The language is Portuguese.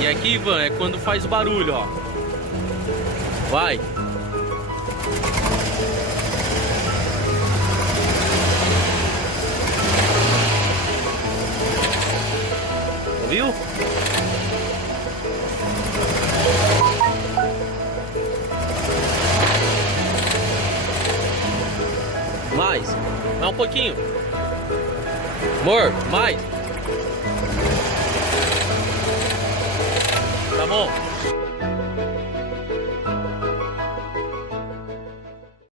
E aqui, Ivan, é quando faz barulho, ó. Vai. Viu? Mais um pouquinho. Amor, mais. Tá bom.